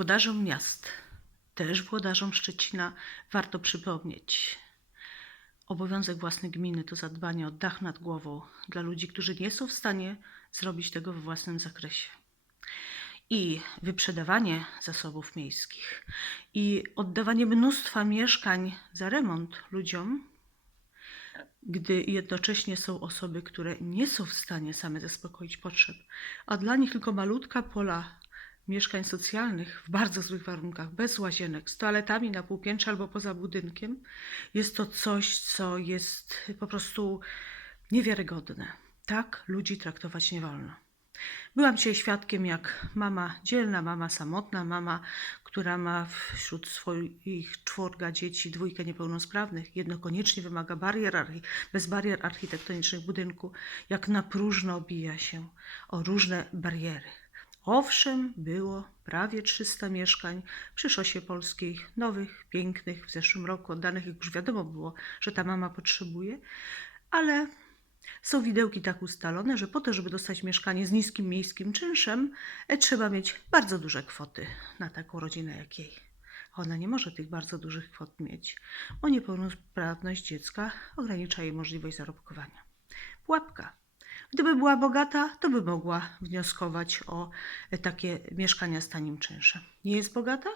Włodarzom miast, też włodarzom Szczecina warto przypomnieć. Obowiązek własnej gminy to zadbanie o dach nad głową dla ludzi, którzy nie są w stanie zrobić tego we własnym zakresie. I wyprzedawanie zasobów miejskich, i oddawanie mnóstwa mieszkań za remont ludziom, gdy jednocześnie są osoby, które nie są w stanie same zaspokoić potrzeb, a dla nich tylko malutka pola mieszkań socjalnych w bardzo złych warunkach, bez łazienek, z toaletami na półpiętrze albo poza budynkiem, jest to coś, co jest po prostu niewiarygodne. Tak ludzi traktować nie wolno. Byłam dzisiaj świadkiem, jak mama, dzielna mama, samotna mama, która ma wśród swoich czworga dzieci dwójkę niepełnosprawnych, jedno koniecznie wymaga barier, bez barier architektonicznych budynku, jak na próżno obija się o różne bariery. Owszem, było prawie 300 mieszkań przy szosie polskiej, nowych, pięknych, w zeszłym roku oddanych, jak już wiadomo było, że ta mama potrzebuje, ale są widełki tak ustalone, że po to, żeby dostać mieszkanie z niskim miejskim czynszem, e, trzeba mieć bardzo duże kwoty na taką rodzinę jak jej. Ona nie może tych bardzo dużych kwot mieć, bo niepełnosprawność dziecka ogranicza jej możliwość zarobkowania. Pułapka. Gdyby była bogata, to by mogła wnioskować o e, takie mieszkania z tanim czynszem. Nie jest bogata?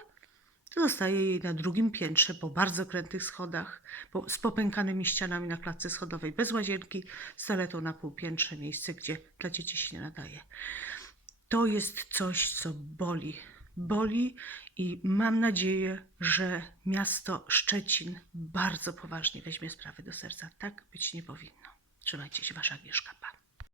To zostaje jej na drugim piętrze po bardzo krętych schodach, po, z popękanymi ścianami na klatce schodowej, bez łazienki, z toaletą na półpiętrze, miejsce, gdzie dla dzieci się nie nadaje. To jest coś, co boli. Boli i mam nadzieję, że miasto Szczecin bardzo poważnie weźmie sprawy do serca. Tak być nie powinno. Trzymajcie się, wasza Agnieszka. Pa.